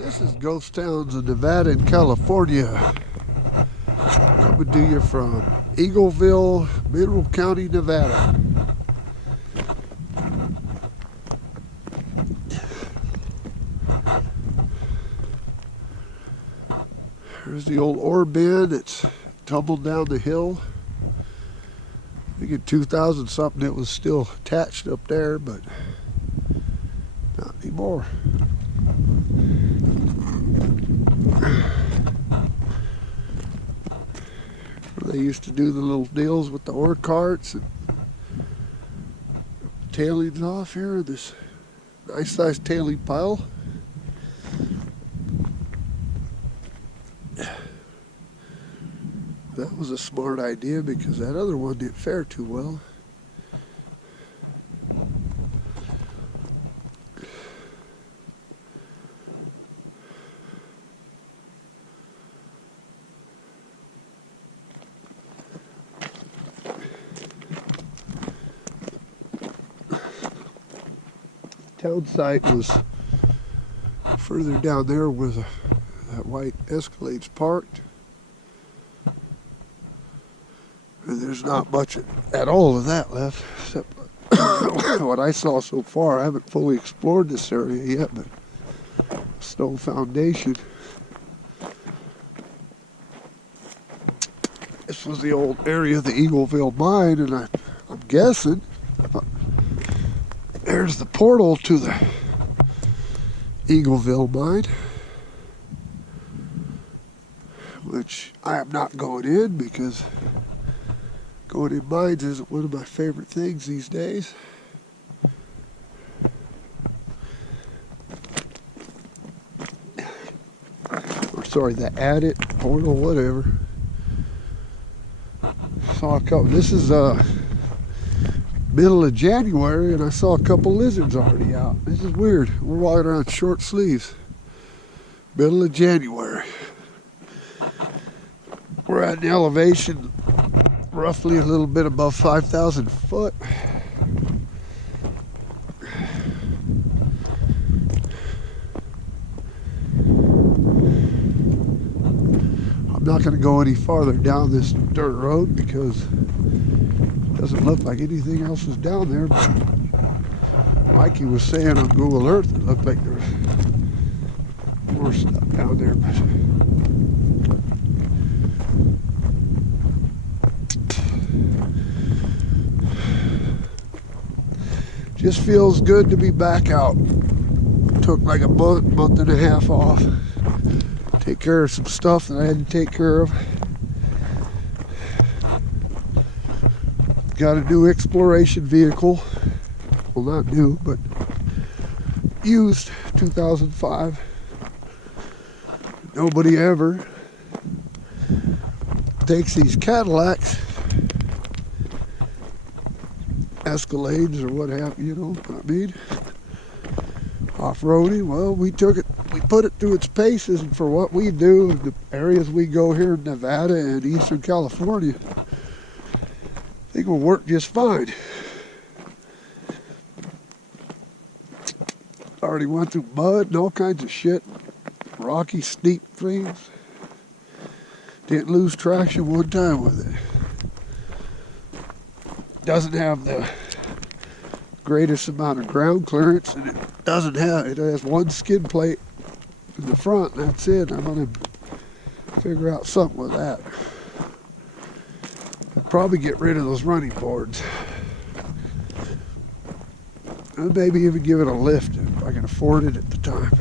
This is ghost towns in Nevada and California. Coming to you from Eagleville, Mineral County, Nevada. There's the old ore bin that's tumbled down the hill. I think in 2000 something it was still attached up there, but not anymore. They used to do the little deals with the ore carts and tailings off here. This nice sized tailing pile. That was a smart idea because that other one didn't fare too well. Town site was further down there where that white Escalade's parked. And there's not much at all of that left, except what I saw so far. I haven't fully explored this area yet, but stone foundation. This was the old area of the Eagleville mine, and I'm guessing there's the portal to the Eagleville mine, which I am not going in because going in mines isn't one of my favorite things these days. Or sorry, the adit, portal, whatever. Saw a couple. This is middle of January, and I saw a couple lizards already out. This is weird. We're walking around short sleeves. Middle of January. We're at an elevation roughly a little bit above 5,000 foot. I'm not going to go any farther down this dirt road because it doesn't look like anything else is down there. But Mikey was saying on Google Earth it looked like there was more stuff down there. But just feels good to be back out. Took like a month and a half off. Take care of some stuff that I had to take care of. Got a new exploration vehicle. Well, not new, but used, 2005. Nobody ever takes these Cadillacs, Escalades or what have you, know what I mean? Off-roading, well, we took it, we put it through its paces, and for what we do, the areas we go here in Nevada and Eastern California, I think will work just fine. Already went through mud and all kinds of shit, rocky, steep things. Didn't lose traction one time with it. Doesn't have the greatest amount of ground clearance, and it has one skid plate in the front, and that's it. I'm gonna figure out something with that. I'd probably get rid of those running boards, and maybe even give it a lift if I can afford it at the time.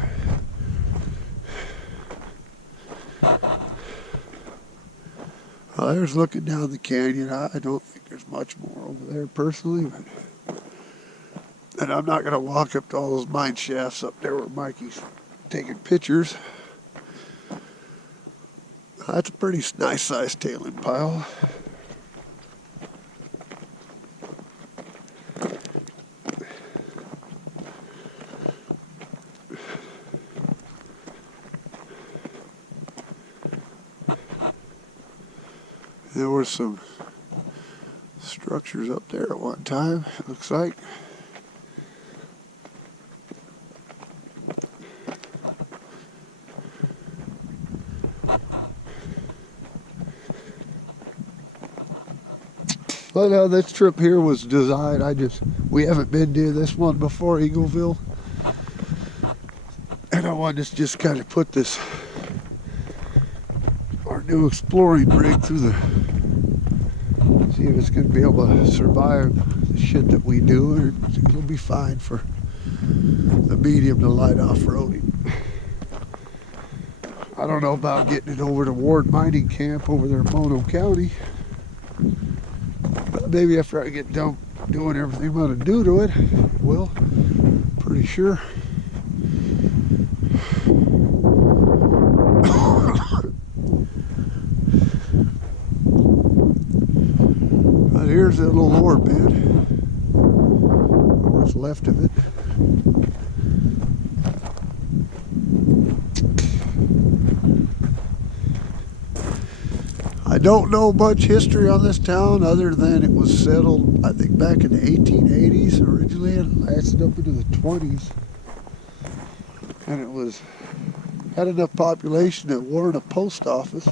Well, there's looking down the canyon. I don't think there's much more over there personally, but and I'm not going to walk up to all those mine shafts up there where Mikey's taking pictures. That's a pretty nice sized tailing pile. There were some structures up there at one time, it looks like. But this trip here was designed, we haven't been to this one before, Eagleville. And I wanted to just kind of put our new exploring rig through see if it's going to be able to survive the shit that we do, or it'll be fine for the medium to light off-roading. I don't know about getting it over to Ward Mining Camp over there in Mono County. But maybe after I get done doing everything I'm going to do to it, it will. Pretty sure. But here's that little ore bed. What's left of it. I don't know much history on this town other than it was settled, I think, back in the 1880s originally, and lasted up into the 20s. And it had enough population that warranted a post office.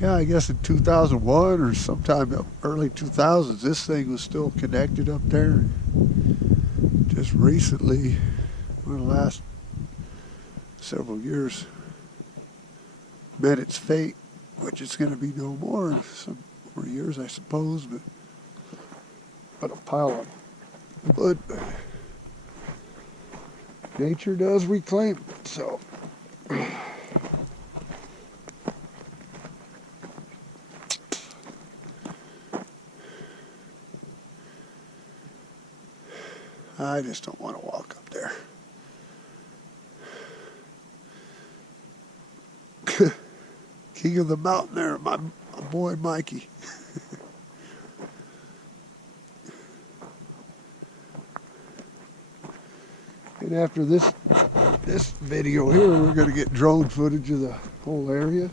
Yeah, I guess in 2001 or sometime early 2000s, this thing was still connected up there. Just recently, in the last several years, met its fate, which it's going to be no more in some more years, I suppose. But a pile of wood. Nature does reclaim it, so. I just don't want to walk up there. King of the mountain there, my boy Mikey. And after this video here, we're going to get drone footage of the whole area.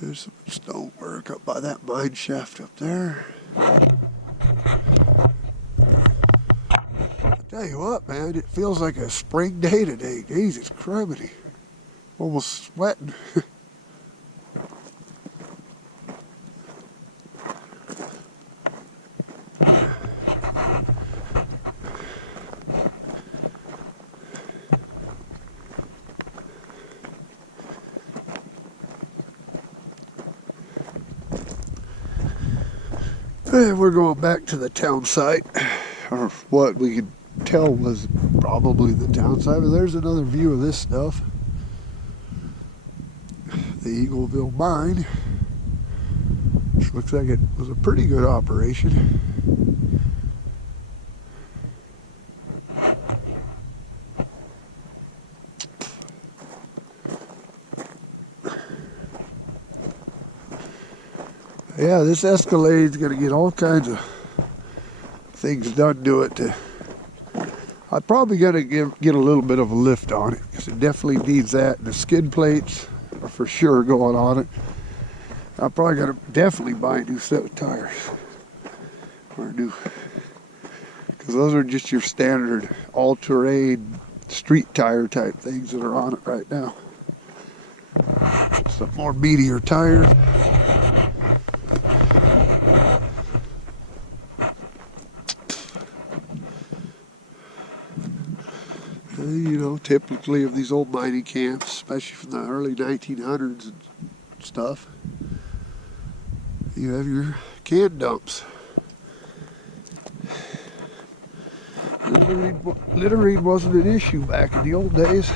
There's some stonework up by that mine shaft up there. I tell you what, man, it feels like a spring day today. Jesus criminy. Almost sweating. We're going back to the town site, or what we could tell was probably the town site. But there's another view of this stuff. The Eagleville mine, which looks like it was a pretty good operation. Yeah, this Escalade's going to get all kinds of things done to it. I'm probably going to get a little bit of a lift on it, because it definitely needs that. And the skid plates are for sure going on it. I'm probably going to definitely buy a new set of tires. Or new, because those are just your standard all-terrain street tire type things that are on it right now. Some more meatier tires. You know, typically of these old mining camps, especially from the early 1900s and stuff, you have your can dumps. Littering wasn't an issue back in the old days.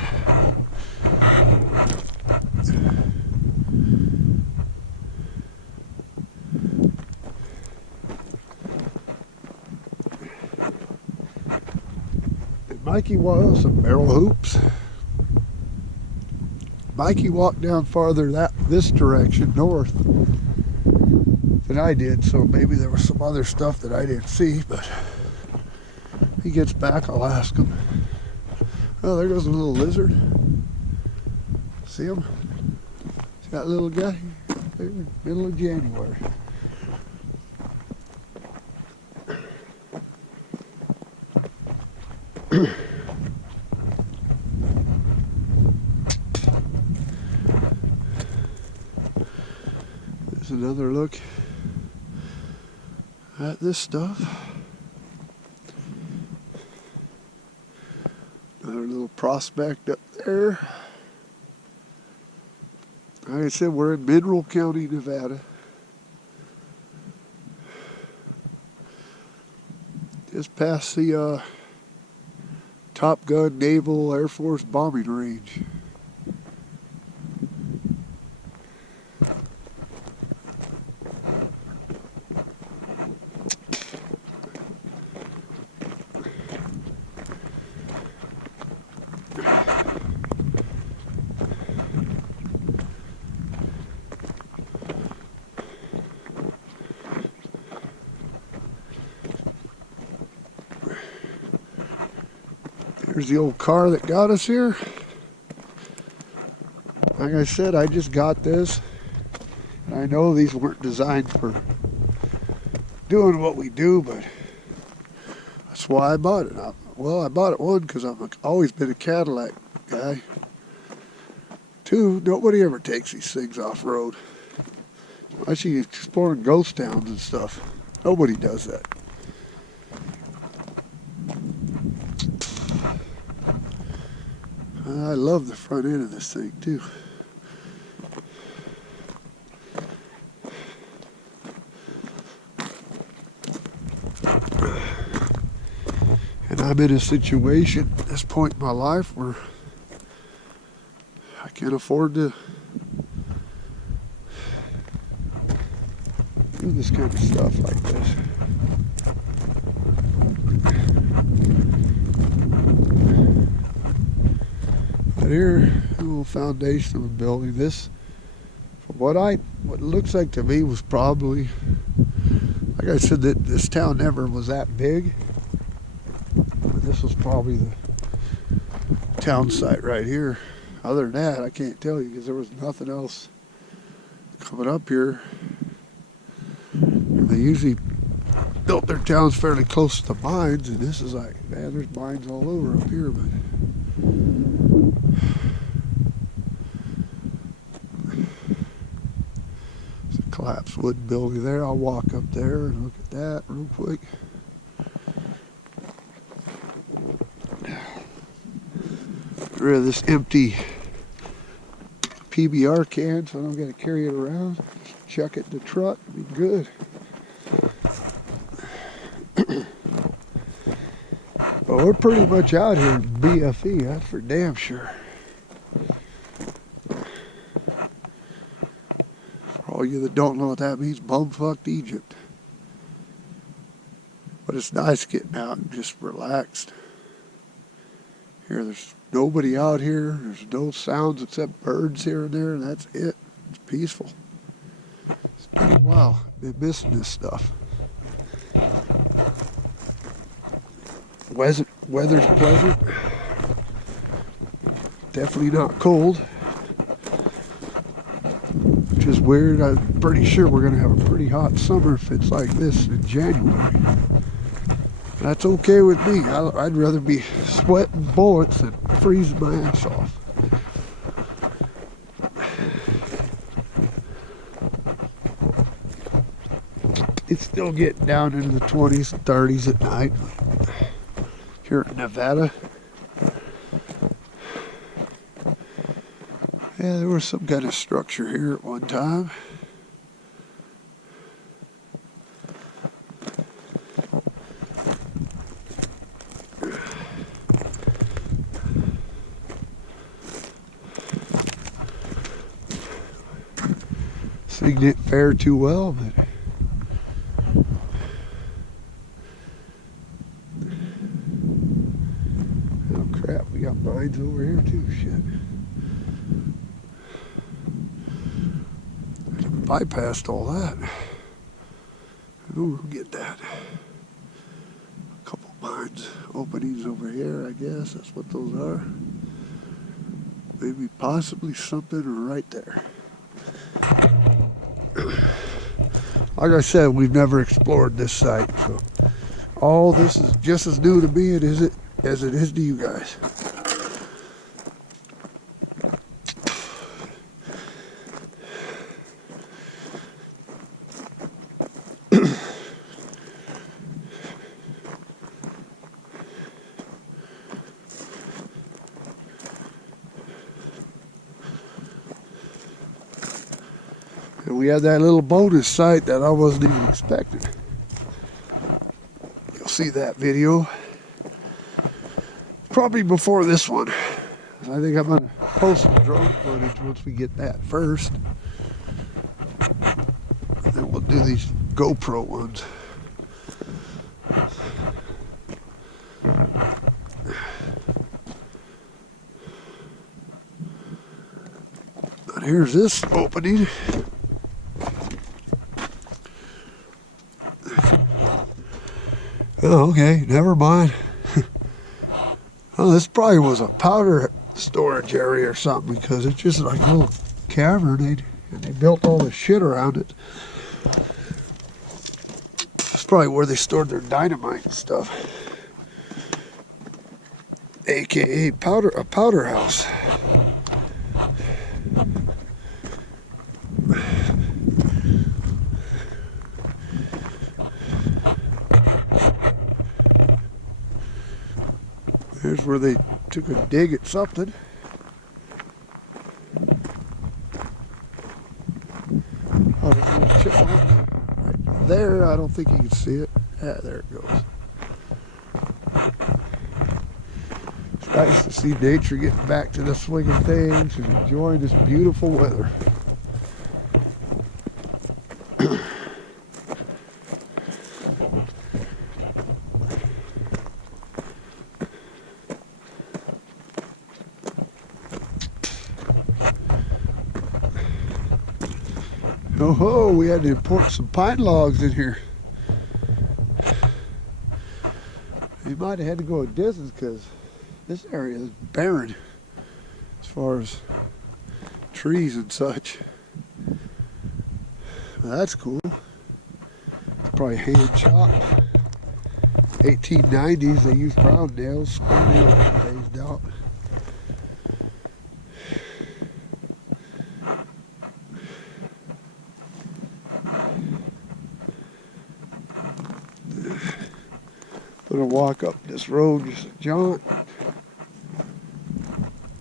Mikey was some barrel hoops. Mikey walked down farther this direction north than I did, so maybe there was some other stuff that I didn't see, but he gets back, I'll ask him. Oh, there goes a little lizard. See him? See that little guy? There, middle of January. There's another look at this stuff. Another little prospect up there. Like I said, we're in Mineral County, Nevada. Just past the Top Gun Naval Air Force bombing range. Here's the old car that got us here. Like I said, I just got this. I know these weren't designed for doing what we do, but that's why I bought it. Well, I bought it, one, because I've always been a Cadillac guy. Two, nobody ever takes these things off-road. Unless you're exploring ghost towns and stuff. Nobody does that. I love the front end of this thing too. And I'm in a situation at this point in my life where I can't afford to do this kind of stuff like this. Here, a little foundation of a building. This, what looks like to me, was probably, like I said, that this town never was that big. But this was probably the town site right here. Other than that, I can't tell you because there was nothing else coming up here. They usually built their towns fairly close to mines, and this is like, man, there's mines all over up here, but. It's a collapsed wooden building there. I'll walk up there and look at that real quick. Get rid of this empty PBR can so I don't got to carry it around. Just chuck it in the truck, be good. Well, we're pretty much out here in BFE, that's for damn sure. For all you that don't know what that means, bumfucked Egypt. But it's nice getting out and just relaxed. Here, there's nobody out here. There's no sounds except birds here and there, and that's it. It's peaceful. It's been a while. Been missing this stuff. Weather's pleasant. Definitely not cold. Which is weird. I'm pretty sure we're going to have a pretty hot summer if it's like this in January. That's okay with me. I'd rather be sweating bullets than freezing my ass off. It's still getting down into the 20s and 30s at night here in Nevada. Yeah, there was some kind of structure here at one time. Thing didn't fare too well, but oh crap, we got mines over here too, shit. Bypassed all that. Ooh, we'll get that. A couple mines openings over here, I guess. That's what those are. Maybe possibly something right there. Like I said, we've never explored this site, so all this is just as new to me as it is to you guys. And we had that little bonus site that I wasn't even expecting. You'll see that video probably before this one. I think I'm going to post some drone footage once we get that first. And then we'll do these GoPro ones. But here's this opening. Oh, okay, never mind. Oh, this probably was a powder storage area or something, because it's just like a little cavern, and they built all this shit around it. It's probably where they stored their dynamite and stuff. AKA a powder house. Here's where they took a dig at something. Oh, there's a little chipmunk right there. I don't think you can see it. Yeah, there it goes. It's nice to see nature getting back to the swing of things and enjoying this beautiful weather. Oh ho, we had to import some pine logs in here. We might have had to go a distance because this area is barren as far as trees and such. Well, that's cool. It's probably hand chopped. 1890s, they used brown nails, square nails phased out. Gonna walk up this road just a jaunt.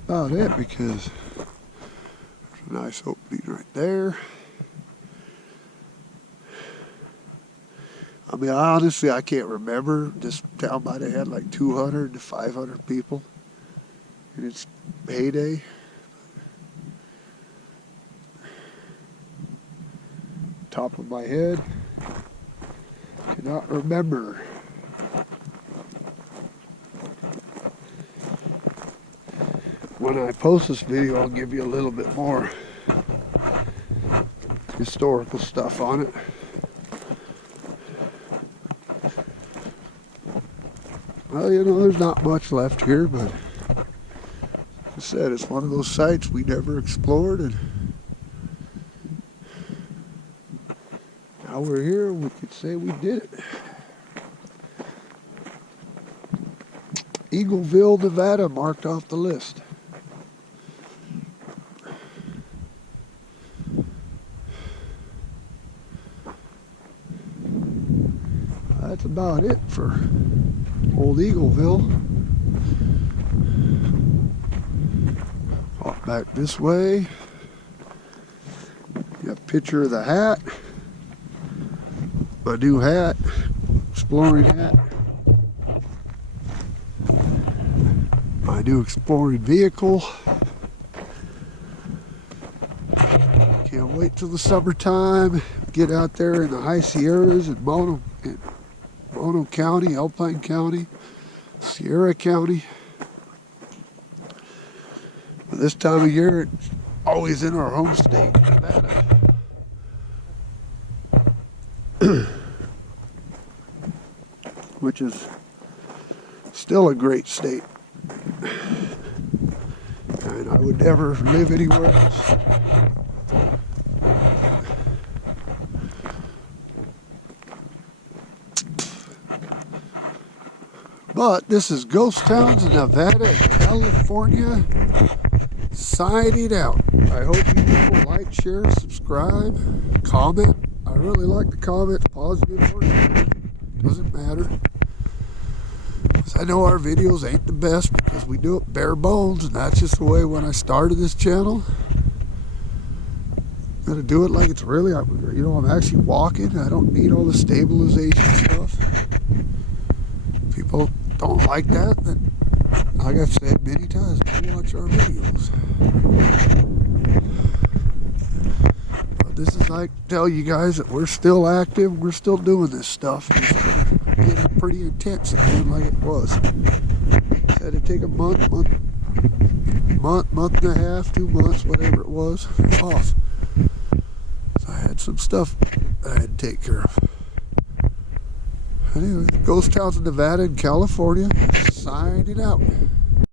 About it, because there's a nice opening right there. I mean, honestly, I can't remember. This town might have had like 200 to 500 people in its heyday. Top of my head, cannot remember. When I post this video, I'll give you a little bit more historical stuff on it. Well, you know, there's not much left here, but like I said, it's one of those sites we never explored, and now we're here, we could say we did it. Eagleville, Nevada, marked off the list. That's about it for old Eagleville. Walk back this way. Got a picture of the hat. My new hat. Exploring hat. My new exploring vehicle. Can't wait till the summertime. Get out there in the high Sierras and Mono County, Alpine County, Sierra County. But this time of year, it's always in our home state, Nevada. Which is Still a great state. And I would never live anywhere else. But this is Ghost Towns in Nevada, California, signing out. I hope you people like, share, subscribe, comment. I really like the comments, positive or negative. Doesn't matter. I know our videos ain't the best because we do it bare bones, and that's just the way when I started this channel. I'm gonna do it like it's really, you know, I'm actually walking. I don't need all the stabilization stuff. People don't like that, then like I've said many times, don't watch our videos. But this is like tell you guys that we're still active, we're still doing this stuff. It's getting pretty intense again like it was. Had to take a month and a half, 2 months, whatever it was, off. So I had some stuff that I had to take care of. Anyway, Ghost Towns in Nevada and California, signing out.